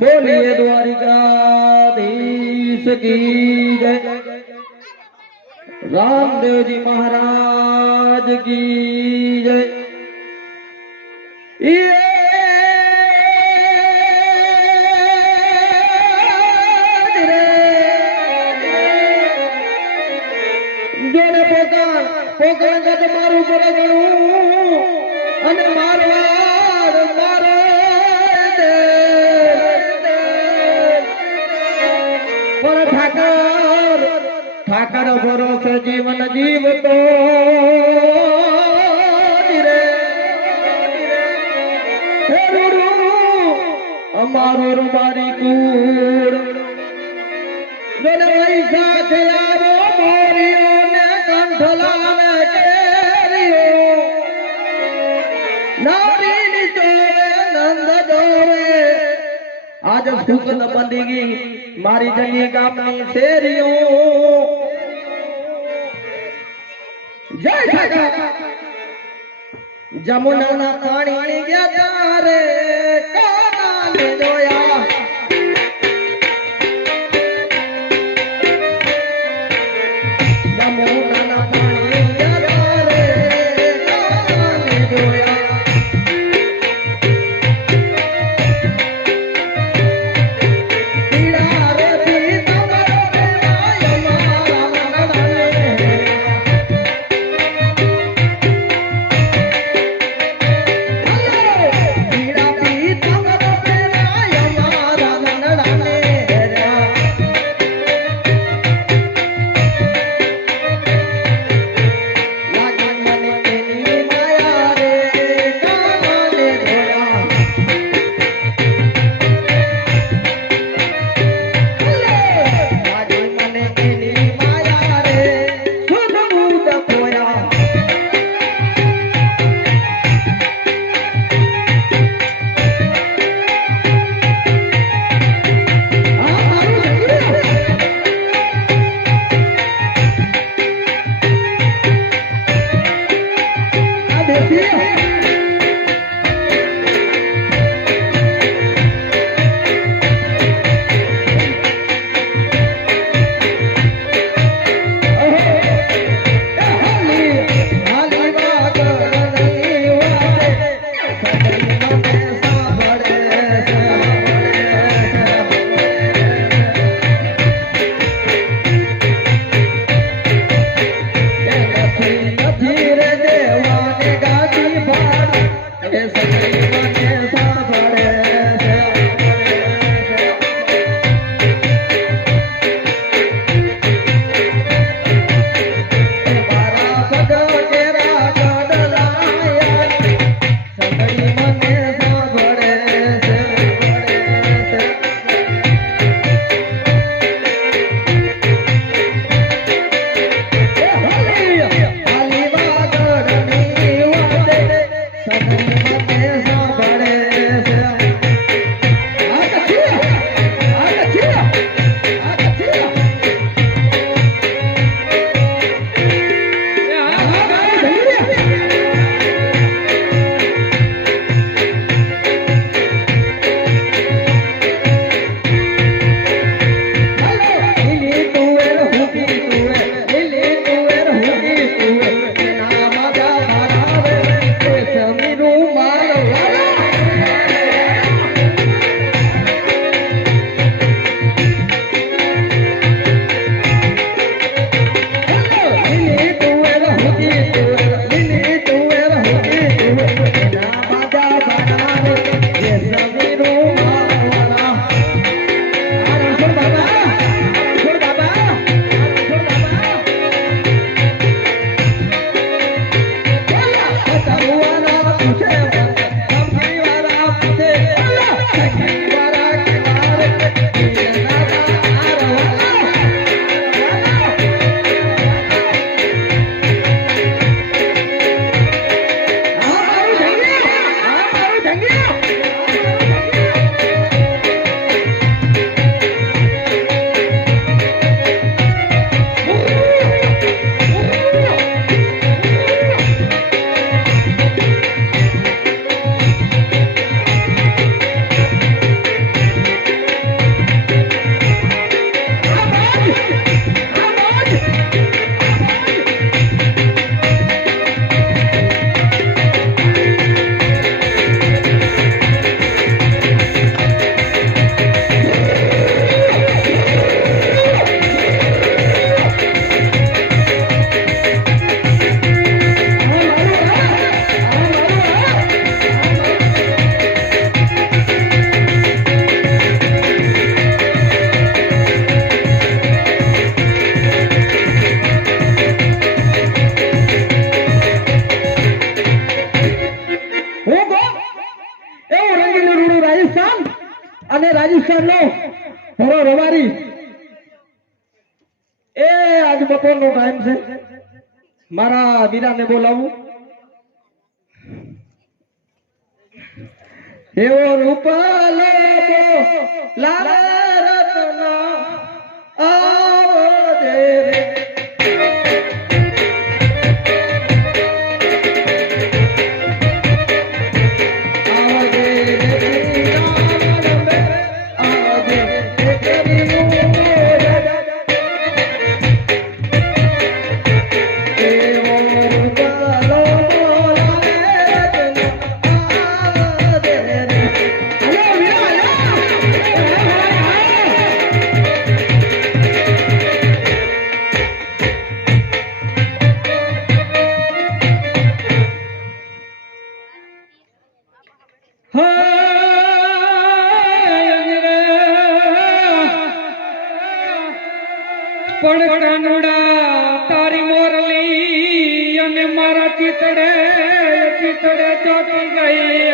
बोलिए द्वारिकाधीश की जय। रामदेव जी महाराज की जय। જોને પોકણ ગત મારું પર ગણું અને મારવાડ મારે પર ઠાકર ભરોસે જીવન જીવતો અમારો રૂમારી કુળ જોને પૈસા થયા મોરીઓને કંઠલાવે કેરીઓ નારી નીચોવે નંદ જોવે આજ સુગંધ બંધી ગઈ મારી જની ગામની શેરીઓ જય ઠાકર જમુનાના પાણી ગયા તારે કાનાને જોયા જમુનાના પાણી ગયા તારે કાનાને જોયા પીડા રેતી તમારો દેવાય મારા મનને પીડા પી તમારો દેવાય અને રાજસ્થાન નો ભરો રવારી એ આજ બપોરનો ટાઈમ છે મારા વીરાને બોલાવું એવો રૂપાલો લાલ રત્ન આવજે રે પણ કાનુડા તારી મોરલી અને મારા ચિતડે ચોટી ગઈ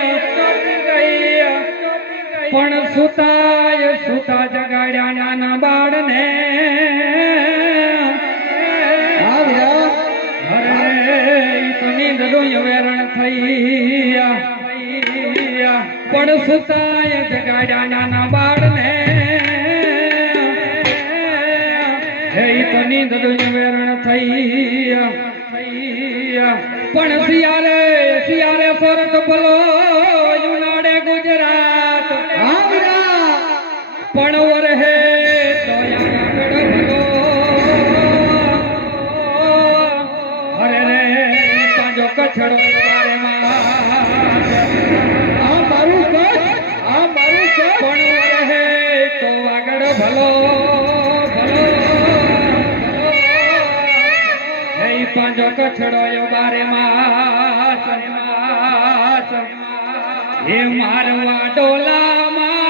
પણ સુતા જગાડ્યા નાના બાળને અરે તો નીંદ રોય વેરણ થઈ પણ સુતાય જગાડ્યા નાના બાળને તો નીંદ વેરણ થઈ પણ શિયારે ફરક ભલો ઉનાળે ગુજરાત પણ વરહે તો ભલો અરે રે સાંજો કછડો મારે મારું પણ વરહે તો આગળ ભલો પાંજો કછડો બારે માસ એ મારવા ડોલા મારો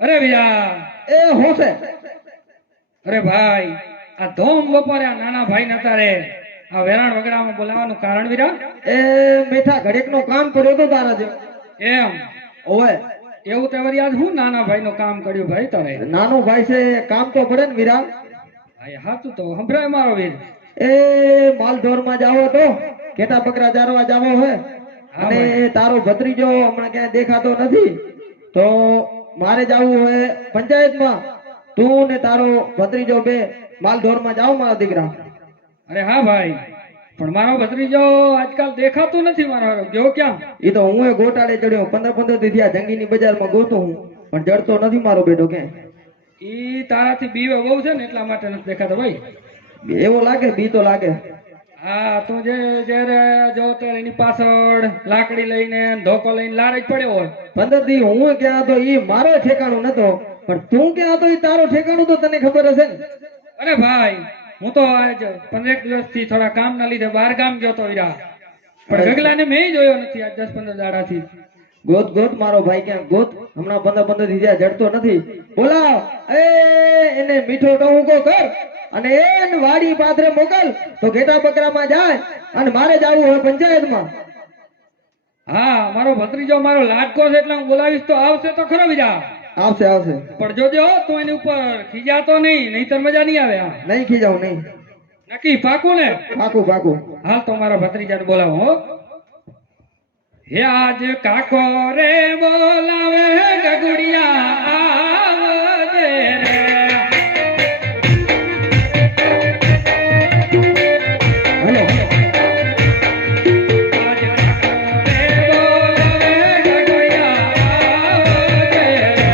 અરે વીરા, એ હું છે? અરે ભાઈ, આ ધોમ બપોરે આ નાના ભાઈ ને તારે આ વેરાણ વગડામાં બોલાવવાનું કારણ વીરા? એ મીઠા ઘડીક નું કામ કર્યું હતું તારા જેવું. એમ? ઓવે, એવું તે વળી આજ હું નાના ભાઈ નું કામ કર્યું ભાઈ તારે? નાનો ભાઈ છે, કામ તો પડે ને વીરા. ભાઈ હાચું તો સંભળાય મારો વીર. એ માલઢોર માં જાવો તો ઘેટા બકરા ચારવા જાવો હે, હા અને ભાઈ. તારો ભત્રીજો હમણાં ક્યાંય દેખાતો નથી, તો મારે જાવું હોય પંચાયતમાં. તું ને તારો ભત્રીજો બે માલઢોર માં જાઓ મારા દીકરા. અરે હા ભાઈ, પણ મારો ભત્રીજો આજકાલ દેખાતું નથી. મારો હારો ગયો ક્યાં? એ તો હું ગોટાળે ચડ્યો, 15 થી થયા જંગીની બજારમાં ગોતું હું, પણ જડતો નથી મારો બેટો ક્યાંય. ઈ તારાથી બીવે બહુ છે ને એટલા માટે નથી દેખાતો ભાઈ. એવો લાગે, બી તો લાગે. હા, તું જે જ્યારે જો ત્યારે એની પાછળ લાકડી લઈને ધોકો લઈને લારે જ પડ્યો હોય. 15 દી હું ક્યાં હતો ઈ મારો ઠેકાણું નતો, પણ તું ક્યાં હતો ઈ તારો ઠેકાણું તો તને ખબર હશે ને. અરે ભાઈ, હું તો આજ 15 દિવસથી થોડા કામના લીધે બહાર ગામ ગયો તો વીરા, પણ ગગલાને મેં જોયો નથી આજ 10-15 દાડાથી. ગોત ગોત મારો ભાઈ ક્યાં ગોત, હમણાં 15 થી જ્યાં જડતો નથી. બોલાવ, એને મીઠો ટહુકો કર અને એને વાડી પાથરે મોકલ, તો ઘેટા બકરામાં જાય. અને મારે જાવું હોય પંચાયતમાં. હા, મારો ભત્રીજો મારો લાડકો છે એટલે હું બોલાવીશ તો આવશે તો ખરો વીરા. આવશે આવશે, પણ જોજો તું એની ઉપર ખીજાતો નહીં, નહીંતર મજા નહીં આવે. હા, નહીં ખીજાવ નહીં. નક્કી પાકું ને? પાકું પાકું. હાલ તો મારા ભત્રીજાને બોલાવો હો. હે આજ કાકો રે બોલાવે ગગુડિયા આવજે રે. હલો આજ કાકો રે બોલાવે ગગુડિયા આવજે રે.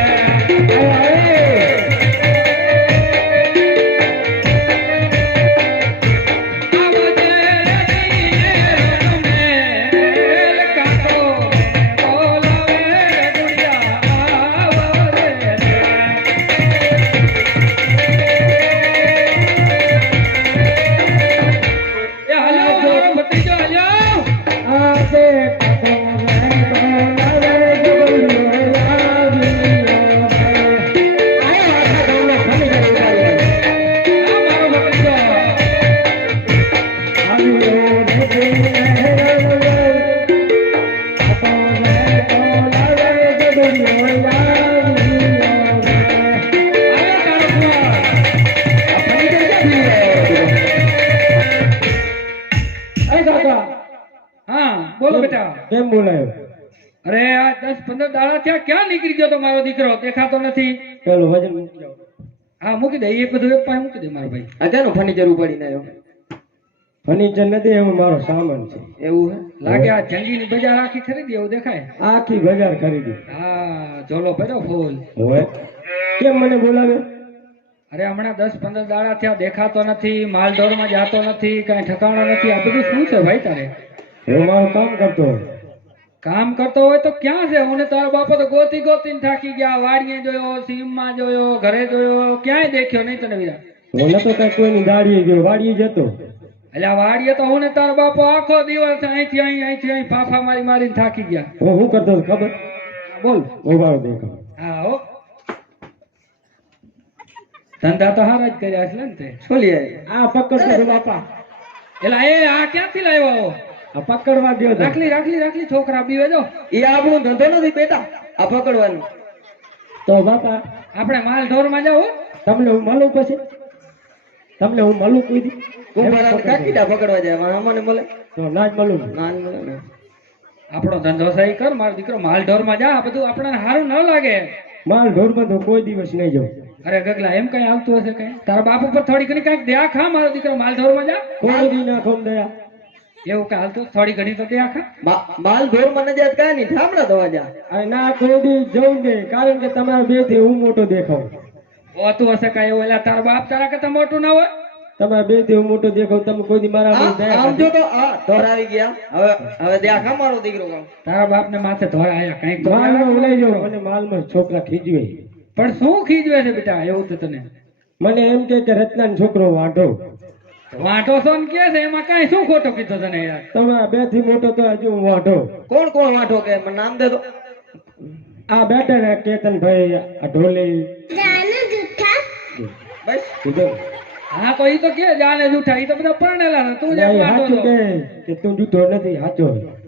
બોલો બેટા. કેમ બોલાયો? અરે આ 10-15 દાડા થયા, ક્યાં નીકળી ગયો તો મારો દીકરો? દેખાતો નથી. પેલું વજન મૂકી જાઓ. હા, મૂકી દે. એ બધું એક પાસે મૂકી દે મારો ભાઈ. અજાનું ફર્નિચર ઉપાડીને આવ્યો. ફર્નિચર નથી, એમાં મારો સામાન છે. એવું હે? લાગે આ જંગીની બજાર આખી ખરીદી એવું દેખાય. આખી બજાર ખરીદી. હા, ઝોલો ભર્યો ફૂલ. હોય કેમ મને બોલાવ્યો? અરે હમણાં 10-15 દાડા થયા, દેખાતો નથી, માલઢોરમાં જાતો નથી, કઈ ઠકાણો નથી. આ બધું શું છે ભાઈ તારે? હું મારું કામ કરતો હોય. કામ કરતો હોય તો ક્યાં છે? હું ને તારો બાપો તો ગોતી ગોતીને થાકી ગયા. વાડીએ જોયો, સીમમાં જોયો, ઘરે જોયો, ક્યાંય દેખ્યો નહીં તને વીરા. હું નતો કઈ કોઈની દાડીએ ગયો, વાડીએ જતો. એટલે આ વાડીએ તો હું ને તારો બાપો આખો દિવસ અહીંથી અહીં ફાફા મારી મારીને થાકી ગયા. હું શું કરતો હતો ખબર? બોલ. ઉભારો દેખાવ. હા હો, ધંધા તો હારા જ કર્યા છે ને તે. શું લે આ પકડતો બાપા? એટલે એ આ ક્યાંથી લાવ્યો? આ પકડવા ગયો તો. રાખલી છોકરા બીવે જો. એ આપણો ધંધો નથી બેટા, આ પકડવાનું. તો બાપા આપણે માલ ઢોરમાં જાવ. તમને હું મળું પછી? તમને હું મળું કોઈ દી? કાકીડા પકડવા જાય અમને મળે તો ના જ મળું. ના જ મળે. આપણો ધંધો સહી કર મારો દીકરો. માલ ઢોરમાં જા. આ બધું આપણને સારું ન લાગે. માલ ઢોરમાં તો કોઈ દિવસ નહીં જાઉં. અરે ગગલા, એમ કઈ આવતું હશે કઈ? તારા બાપ ઉપર થોડી ઘણી કઈક દયા ખા મારો દીકરો. માલ ઢોરમાં જા. કોઈ દી ના ખમ દયા. એવું કઈ હાલતું? થોડી ઘણી તો દયા ખા. માલ ઢોરમાં ન જાય કઈ નહીં, ઠામડા ધોવા જા. અરે ના, કોઈ દી જવું નહીં, કારણ કે તમારા બે થી હું મોટો દેખાવ. હોતું હશે કઈ એવું? એટલે તારા બાપ તારા કરતા મોટું ના હોય? તમારા બે થી હું મોટો દેખાવ. તમે કોઈ દી મારા આમ જો તો આ ધોરાવી ગયા. હવે દયા ખા મારો દીકરો. તારા બાપ ને માથે ધોળાયા કઈક માલમાં ઉલાઈ જાવ અને માલમાં છોકરા ખીજવે. પણ શું ખીજવે છે બેટા? એવું તો તને મને એમ કે રત્નાનો છોકરો વાંઢો. વાંઢો સોન કે છે, એમાં કઈ શું ખોટું કીધું તને યાર? તમારા બે થી મોટો તો હજુ હું વાંઢો. કોણ કોણ વાંઢો કે મને નામ દે તો. આ બેઠા ને કેતનભાઈ આ ઢોલી બસ કીધું હા તો ઈ તો કે જાને જૂઠા ઈ તો બધા પરણેલા છે તું જેમ નહીં, વાંધો સાચું છો કે તું જૂઠો નથી સાચો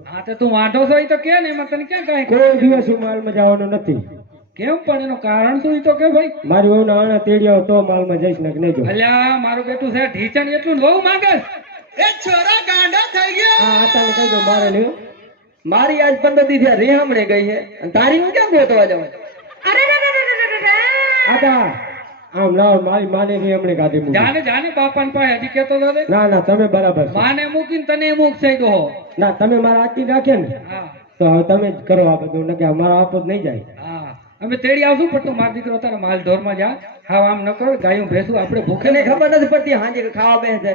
હા તો તું વાંધો છો ઈ તો કે ને એમાં તને ક્યાં કાંઈ કોઈ દિવસ હું માલમાં જવાનો નથી કેમ પણ એનું કારણ શું ઈ તો કે ભાઈ મારી વહુ આણા તેડી આવો તો માલમાં જઈશ ને નહીં જો અલ્યા મારું બેટું છે ઢીચણ એટલું ને બહુ માંગે એ છોરા ગાંડા થઈ ગયા આ આતાને કહી દો મારે લ્યો મારી આજ 15 દી થયા રેહામણે ગઈ છે અને તારી હું ક્યાં ગોતવા જાઉં આતા આમ લાવ મારી માને ની હમણે કાઢી મૂકી જાને જાને બાપાને પાસે હજી કેતો તો દે. ના ના તમે બરાબર છો. માને મૂકીને તને મૂક છે દો ના તમે મારા આથી રાખે ને હા તો હવે તમે જ કરો આ બધું નકે અમારો આપો જ નહીં જાય હા અમે તેડી આવશું પણ તું મારો દીકરો તારા માલ ઢોરમાં જા હાવ આમ ન કરો ગાયું ભેંસું આપણે ભૂખે તને ખબર નથી પડતી હાંજે ખાવા બેસે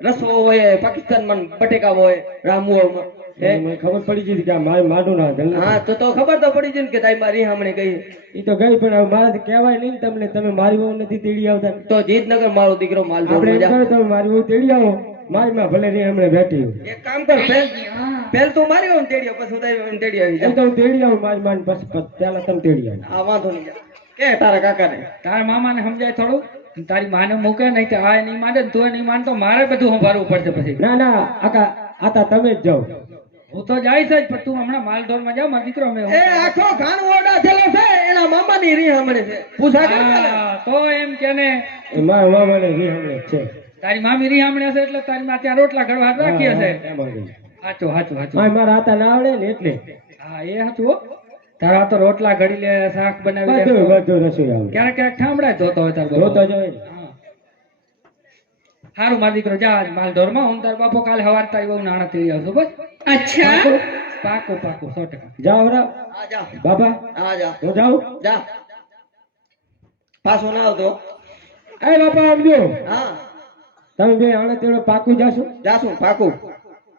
રસો હોય પાકિસ્તાનમાં બટેકા હોય રામુઓમાં હે? મને ખબર પડી ગઈ કે આ મારું મારું ના જલ્દી હા તો ખબર તો પડી ગઈ ને કે તારી મારી હામણે ગઈ ઈ તો ગઈ પણ હવે મારાથી કહેવાય નહીં ને તમને તમે મારી વહુ નથી તેડી આવતા તો જીતનગર મારો દીકરો માલ આપણે એમ ઢોરમાં જા કરો તમે મારી વહુ તેડી આવો મારી માં ભલે નહીં હમણાં બેઠી હોય. એક કામ કર પેલ તું મારી હોય તેડીયો પછી હું તારી વહુને તેડી આવી એમ જા તો હું તેડી આવું મારી માં પછી પેલા તમે તેડી આવો આ વાંધો નહીં જા કે તારા કાકાને તારા મામાને સમજાય થોડું તારી માને મૂકે નહીં તો આ નહીં માને તું નહીં માનતો મારે બધું સંભાળવું પડશે પછી ના ના આકા આતા તમે જ જાઓ હું તો જાય છે જ પણ તું હમણાં માલ ઢોરમાં જા મારો દીકરો અમે એ આખો ખાન ઓરડા થેલો છે એના મામાની રી હામણે છે પૂછા કર પેલા. હા, તો એમ કે ને એ મારા મામાને રી હમણે જ છે તારી મામી રી સાંભળે છે એટલે તારી માં ત્યાં રોટલા ઘડવા રાખીએ છે એમાં ગઈ. હાચું હાચું હાચું મારા હાથા ના આવડે ને એટલે હા એ હાચું હો તારા તો રોટલા ઘડી લે શાક બનાવી લે બધું બધું રસોઈ આવડે ક્યારેક ક્યારેક ઠામડાય ધોતો હોય તાર જોતો જ હોય ને. સારું મારો દીકરો જા આજ માલ ઢોરમાં હું તાર બાપો કાલે સવાર તારી બહુ નાણા તેડી આવશું બસ પાકો પાકો 100%. જાઓ રા હા જા બાબા હા જા હું જાઉં જા પાછો ના આવતો એ બાપા આમ જો હા તમે બે આણે તેડો પાકું જાશો જાશું પાકું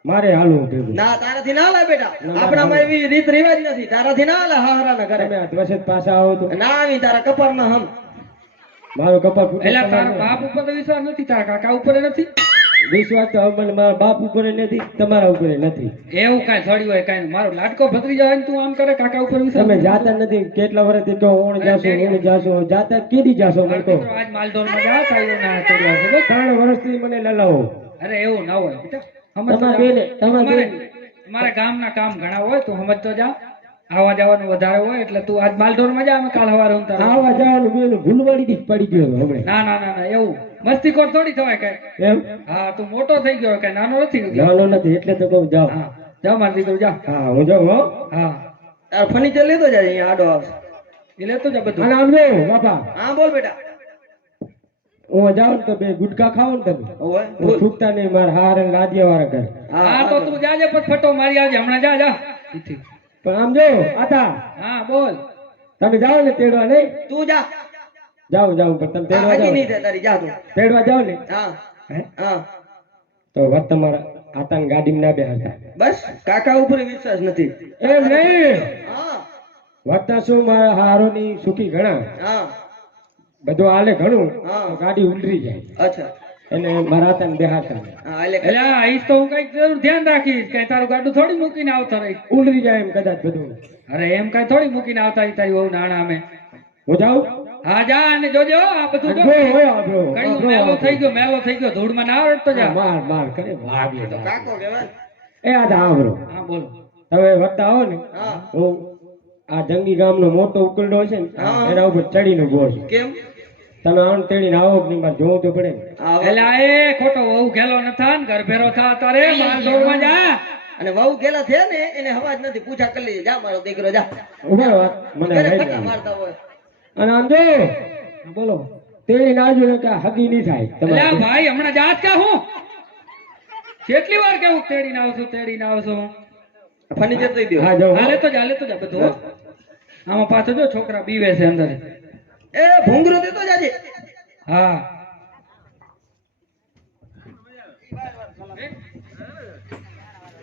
મારે હાલવું ભેગું ના તારાથી ના લે બેટા ના, આપણામાં એવી રીત રિવાજ નથી તારાથી ના લે હાહરાના ઘરે તમે આ વસત પાછા આવો તો ના આવી તારા કપાળના હમ મારો કપા ફૂટે એટલે તારા તમારે બાપ ઉપર તો વિશ્વાસ નથી તારા કાકા ઉપર નથી વિશ્વાસ તો હવે મને મારા બાપ ઉપર નથી તમારા ઉપર નથી એવું કાંઈ થોડી હોય કાંઈ મારો લાડકો ભત્રીજો હોય ને તું આમ કરે કાકા ઉપર વિશ્વાસ તમે નથી? જાતા નથી કેટલા વર્ષથી તો ઓણ જાશો જાતા કીધી જાશો મને તો દીકરો આજ માલઢોરમાં જા તારી ના તેડી આવશે બસ 3 વર્ષથી મને લલાવો અરે એવું ના હોય બેટા સમજતો તમારા જા. બેને તમારા અમારે બેને અમારા ગામના કામ ઘણા હોય તું સમજતો જા આવવા જવાનું વધારે હોય એટલે તું આજ માલઢોરમાં જા અમે કાલ સવારે હું તારા આવા જવાનું બેન ભૂલવાડી થી જ પડી ગયો હમણે ના ના ના ના એવું મસ્તીખોર થોડી થવાય કઈ એમ હા તું મોટો થઈ ગયો કઈ નાનો નથી નાનો નથી એટલે તો કહું જાઓ હા જા મારો દીકરો જા હા હું જાઉં હો હા તાર ફર્નિચર લેતો જાય અહીંયા આડો આવશે એ લેતો જા બધું અને આમ જો બાપા હા બોલ બેટા હું જાઉં ને તો બે ગુટકા ખાઓ ને તમે ઓવે હું બોલ છૂટતા નહીં મારા હાર અને લાદિયા વાળા કરે હા તો તું જાજે પછી ફટો મારી આવજે હમણાં જા જા ઈથી. પણ આમ જો આતા હા બોલ તમે જાઓ ને તેડવા નહીં તું જા જાઓ જાઓ પણ તમે આ તેડવા હજી નહીં જાઓ થાય તારી જા તું તેડવા જાઓ ને હા હે? હા તો વાત તમારા આતાની ગાડીમાં ના બેહાડતા બસ કાકા ઉપર વિશ્વાસ નથી એમ નહીં હા વર્તા શું મારા હારોની સુખી ઘણા હા બધું હાલે ઘણું હા. તો ગાડી ઉલરી જાય અચ્છા એને મારા હાથાને બેહાડતા નહીં. હા એટલે એટલે આઈશ તો હું કઈક જરૂર ધ્યાન રાખીશ કઈ તારું ગાડું થોડી મૂકીને આવતો રહી ઉલરી જાય એમ કદાચ બધું અરે એમ કઈ થોડી મૂકીને આવતા રહી તારી બહુ નાણા અમે હું જાઉં હા જા અને જોજો આ બધું જો આબરો હોય, આબરો, કયું આબરો, મેલો થઈ આબરો. ગયો મેલો થઈ ગયો ધૂળમાં ના આવડતો જા માર માર કરે વાગ્યો તો. કાકો કહેવાય એ આ આવરો હા બોલો તમે વર્તા આવો ને હા હું આ જંગી ગામનો મોટો ઉકલડો છે ને હા. એના ઉપર ચડીને ઉભો છું કેમ તમે આણ તેડીને આવો કે નહીં મારે જોવું તો પડે ને. આ એટલે આ એ ખોટો બહુ ઘેલો ન થા ને ઘર ભેરો થા તારે માલ ઢોરમાં જા અને વહુ ગેલા થયા ને એને હવાજ નથી પૂછા કરી લીધી જા મારો દીકરો જા ઉભા રહો, મને ઘરે લઈ ફટા જાઓ. મારતા હોય અને આમ જો બોલો તેડીને આવજો ને કે આ હગી નહીં થાય એટલે આ તમારે ભાઈ હમણાં જાત કા હું કેટલી વાર કેવું તેડીને આવશું ફર્નિચર દઈ દો હા જાઓ હા લેતો જા બધું હો. આમાં પાછો જો છોકરા બીવે છે અંદર એ ભૂંગરો દેતો જાજે હા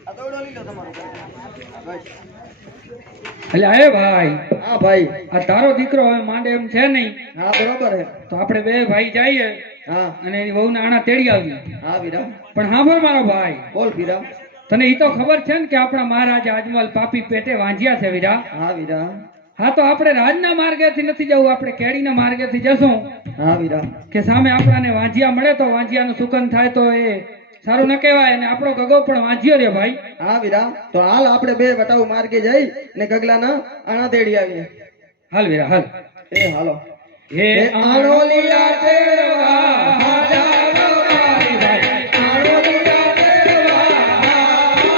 આ દોડો લઈ લો તમારો બસ. એટલે હે ભાઈ હા ભાઈ આ તારો દીકરો હવે માંડે એમ છે નહીં હા બરોબર હે તો આપણે બે ભાઈ જઈએ હા અને એની વહુના આણા તેડી આવીએ હા વિરામ પણ સાંભળ મારો ભાઈ બોલ વિરામ તને ઈ તો ખબર છે ને કે આપણા મહારાજા અજમલ પાપી પેટે વાંજ્યા છે વીરા હા વિરામ હા તો આપણે રાજના માર્ગેથી નથી જવું, આપણે કેડીના માર્ગેથી જશું હા વીરા કે સામે આપણાને વાંજિયા મળે તો વાંજિયાનું સુકન થાય તો એ સારું ન કહેવાય, અને આપણો ગગો પણ વાંજ્યો રે ભાઈ. હા વીરા તો હાલ આપણે બે વટાવ માર્ગે જઈ ને ગગલાના આણા તેડી આવીએ. હાલ વીરા હાલ. એ હાલો. હે આણોલિયા તેડવા હાજારો મારી ભાઈ, આણોલિયા તેડવા હાજારો.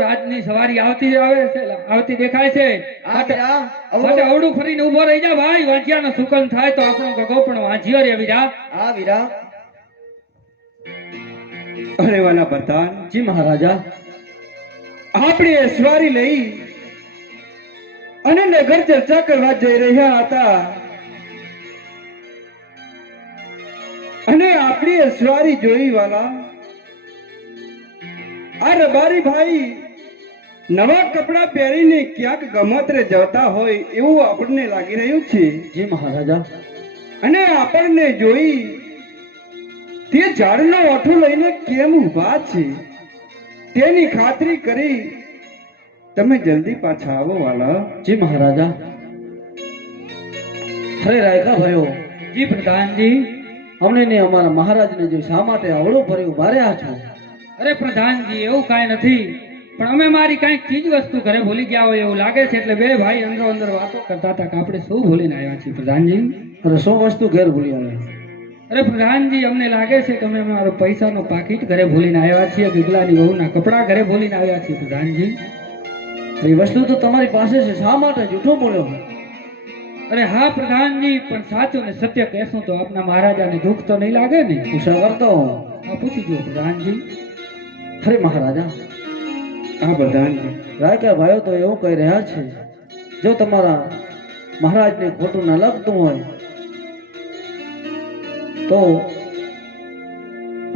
રાજની સવારી આવતી દેખાય છે. હા વીરા માટે અવળું ફરીને ઊભો રહી જા ભાઈ, વાંજિયાનો સુકન થાય તો આપણો ગગો પણ વાંજ્યો રે વીરા. હા વીરા. અરે વાલા પ્રધાન, જી મહારાજા. આપણે સવારી લઈ અને નગર ચર્ચા કરવા જઈ રહ્યા હતા, અને આપણી સવારી જોઈ વાલા આ રબારી ભાઈ નવા કપડા પહેરીને ક્યાંક ગમત્રે જતા હોય એવું આપણને લાગી રહ્યું છે. જી મહારાજા. અને આપણને જોઈ તે ઝાડનો ઓઠો લઈને કેમ ઊભા છે તેની ખાતરી કરી તમે જલ્દી પાછા આવો વાલા. જી મહારાજા. અરે રાયકા ભાઈઓ, જી પ્રધાનજી. અમને ને અમારા મહારાજને જો શા માટે અવળું ફરી ઉભા રહ્યા છો? અરે પ્રધાનજી એવું કાંઈ નથી, પણ અમે મારી કાંઈક ચીજ વસ્તુ ઘરે ભૂલી ગયા હોય એવું લાગે છે, એટલે બે ભાઈ અંદરો અંદર વાતો કરતા હતા કે આપણે શું ભૂલીને આવ્યા છીએ પ્રધાનજી. અરે શું વસ્તુ ઘેર ભૂલી આવ્યા? અરે પ્રધાનજી અમને લાગે છે કે અમે અમારો પૈસાનો પાકીટ ઘરે ભૂલીને આવ્યા છીએ, ગગલાની વહુના કપડા ઘરે ભૂલીને આવ્યા છીએ પ્રધાનજી. એ વસ્તુ તો તમારી પાસે છે, શા માટે જૂઠું બોલ્યો? અરે હા પ્રધાનજી, પણ સાચું ને સત્ય કહેશું તો આપના મહારાજાને દુઃખ તો નહીં લાગે ને? પૂછા કરતો. હા પૂછી જુઓ પ્રધાનજી. અરે મહારાજા, આ પ્રધાન રાયકા ભાઈઓ તો એવું કહી રહ્યા છે, જો તમારા મહારાજને ખોટું ન લાગતું હોય તો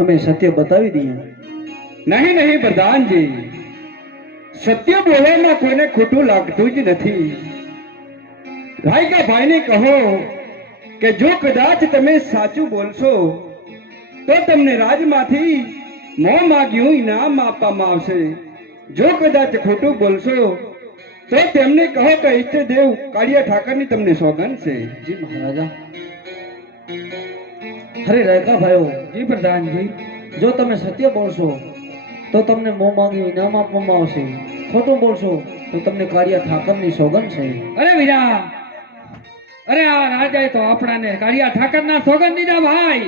અમે સત્ય બતાવી દઈએ. નહીં નહીં પ્રધાનજી, સત્ય બોલવામાં કોઈને ખોટું લાગતું જ નથી. રાયકા ભાઈને કહો કે જો કદાચ તમે સાચું બોલશો તો તમને રાજમાંથી મોં માગ્યું ઇનામ આપવામાં આવશે. જો કદાચ ખોટું બોલશો તો તેમને કહો કે ઈષ્ટદેવ કાળિયા ઠાકરની તમને સોગંદ છે. જી મહારાજા. અરે રાયકા ભાઈઓ, જી પ્રધાનજી. જો તમે સત્ય બોલશો તો તમને મોં માંગ્યું ઇનામ આપવામાં આવશે, ખોટું બોલશો તો તમને કાળિયા ઠાકરની સોગંદ છે. અરે વીરા, અરે આ રાજાએ તો આપણાને કાળિયા ઠાકરના સોગંદ દીધા ભાઈ,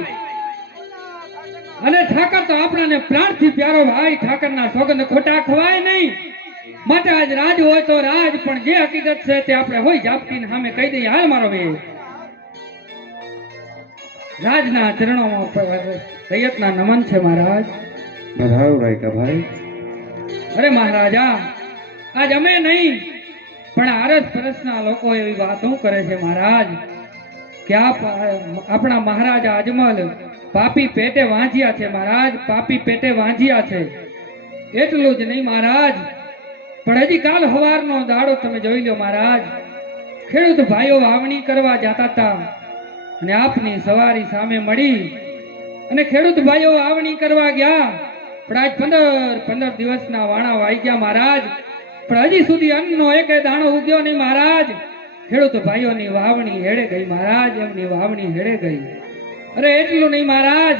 અને ઠાકર તો આપણાને પ્રાણથી પ્યારો ભાઈ. ઠાકરના સોગંદ ખોટા ખવાય નહીં, માટે આજ રાજ હોય તો રાજ, પણ જે હકીકત છે તે આપણે હોય જાપતીને સામે કહી દઈએ. હાલ મારો બે રાજના ચરણોમાં રૈયતના નમન છે મહારાજ. બધાઓ રાયકા ભાઈ. અરે મહારાજા, આજ અમે નહીં પણ આરસ પરસના લોકો એવી વાતો કરે છે મહારાજ કે આપણા મહારાજા અજમલ પાપી પેટે વાંજ્યા છે મહારાજ, પાપી પેટે વાંજ્યા છે. એટલું જ નહીં મહારાજ, પણ હજી કાલ સવારનો દાડો તમે જોઈ લો મહારાજ, ખેડૂત ભાઈઓ વાવણી કરવા જતા હતા અને આપની સવારી સામે મળી અને ખેડૂત ભાઈઓ વાવણી કરવા ગયા. પણ આજ 15 દિવસના વાણા વાઈ ગયા મહારાજ, પણ હજી સુધી અન્નનો એકે દાણો ઉગ્યો નહીં મહારાજ. ખેડૂત ભાઈઓની વાવણી હેડે ગઈ મહારાજ, એમની વાવણી હેડે ગઈ. અરે એટલું નહીં મહારાજ,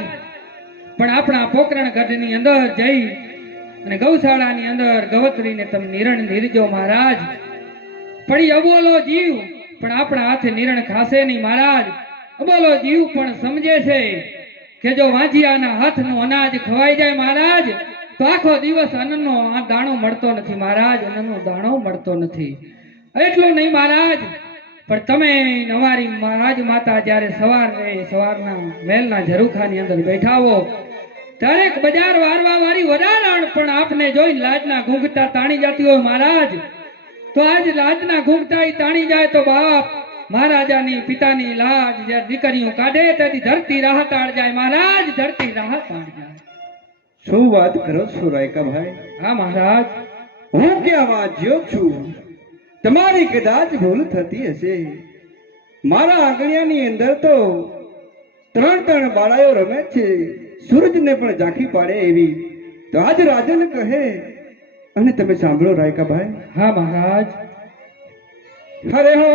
પણ આપણા પોકરણ ગઢની અંદર જઈ અને ગૌશાળાની અંદર ગવત્રીને તમે નિરણ નીરજો મહારાજ. પડી અબોલો જીવ પણ આપણા હાથે નિરણ ખાશે નહીં મહારાજ. અબોલો જીવ પણ સમજે છે કે જો વાંજિયાના હાથનું અનાજ ખવાઈ જાય મહારાજ તો આખો દિવસ અન્નનો દાણો મળતો નથી મહારાજ, અન્નનો દાણો મળતો નથી. એટલું નહીં મહારાજ, પણ તમે નવારી મહારાજ માતા જ્યારે સવારના મહેલના ઝરૂખાની અંદર બેઠા હો ત્યારે એક બજાર વારવા વાળી વડારણ પણ આપને જોઈ લાજના ઘૂંઘટા તાણી જતી હોય મહારાજ. તો આજ લાજના ઘૂંઘટા ઈ તાણી જાય તો બાપ મહારાજાની પિતાની લાજ જ્યારે દીકરીઓ કાઢે તેથી ધરતી રાહતાળ જાય મહારાજ, ધરતી રાહતાળ જાય. શું વાત કરો છો રાયકા ભાઈ? હા મહારાજ, હું ક્યાં વાંચ્યો છું, તમારી કદાચ ભૂલ થતી હશે. મારા આંગણિયાની અંદર તો 3 બાળાઓ રમે છે, સૂરજને પણ ઝાંખી પાડે એવી. તો આજ રાજન કહે અને તમે સાંભળો રાયકા ભાઈ. હા મહારાજ. હરે હો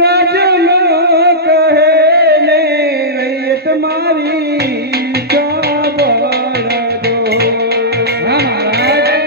રાજન કહે ને રૈયત મારી સાંભળો. હા મહારાજ.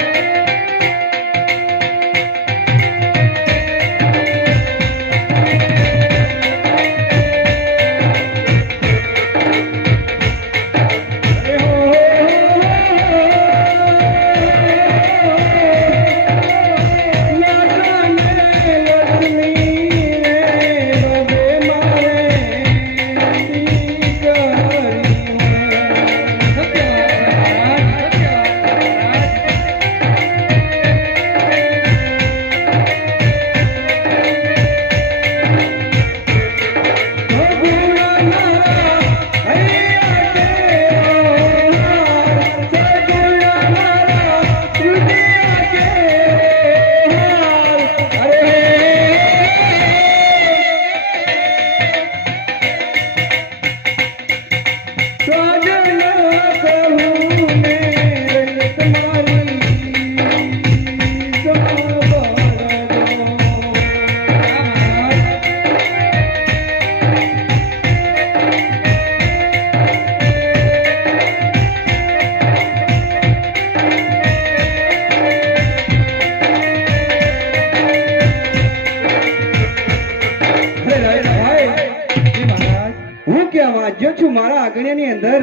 વાંચ્યો છું મારા આંગણિયાની અંદર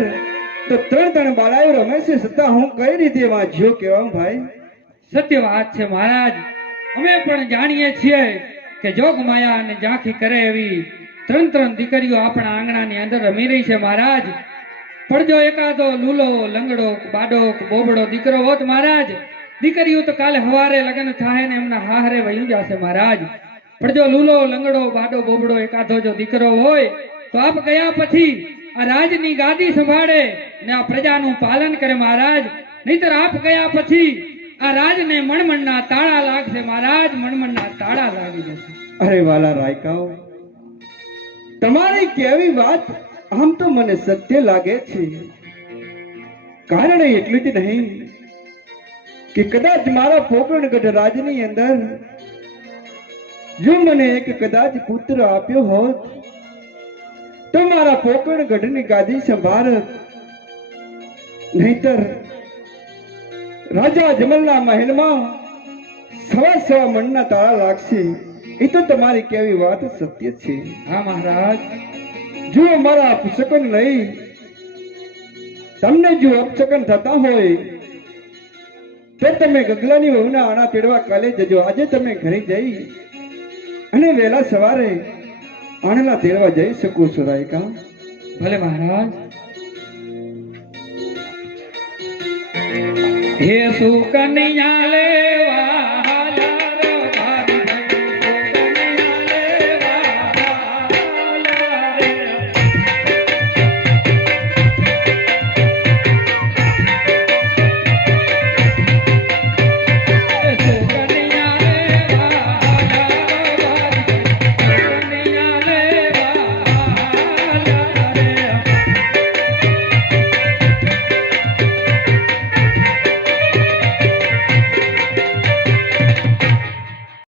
તો 3 બાળાઓ રમે છે, છતાં હું કઈ રીતે વાંચ્યો કેવા ભાઈ? સત્ય વાત છે મહારાજ. અમે પણ જાણીએ છીએ કે જોગ માયા અને ઝાંખી કરે એવી 3 દીકરીઓ આપણા આંગણાની અંદર રમી રહી છે મહારાજ. પણ જો એકાદો લૂલો લંગડો બાડો બોબડો દીકરો હોત મહારાજ, દીકરીઓ તો કાલે સવારે લગ્ન થાય ને એમના હાહરે વયું જશે મહારાજ. પણ જો લૂલો લંગડો બાડો બોબડો એકાદો જો દીકરો હોય તો આપ ગયા પછી આ રાજની ગાદી સંભાળે ને આ પ્રજાનું પાલન કરે મહારાજ. નહીતર આપ ગયા પછી આ રાજને મણમણના તાળા લાગશે મહારાજ, મણમણના તાળા લાગી જશે. અરે વાલા રાયકાઓ, તમારી કેવી વાત આમ તો મને સત્ય લાગે છે. કારણ એટલું જ નહીં કે કદાચ મારા પોકરણગઢ રાજની અંદર જો મને એક કદાચ પુત્ર આપ્યો હોત તો મારા પોકરણગઢની ગાદી સંભાળત. નહીતર રાજા જમલના મહેલમાં 1.25 મણના તાળા લાગશે. એ તો તમારી કેવી વાત સત્ય છે. હા મહારાજ. જો મારા અપશકન નહીં, તમને જો અપશકન થતા હોય તો તમે ગગલાની વહુના આણા તેડવા કાલે જજો. આજે તમે ઘરે જઈ અને વહેલા સવારે આણલા તેડવા જઈ શકો છો રાયકા. ભલે મહારાજ. હે સુકન્યા લે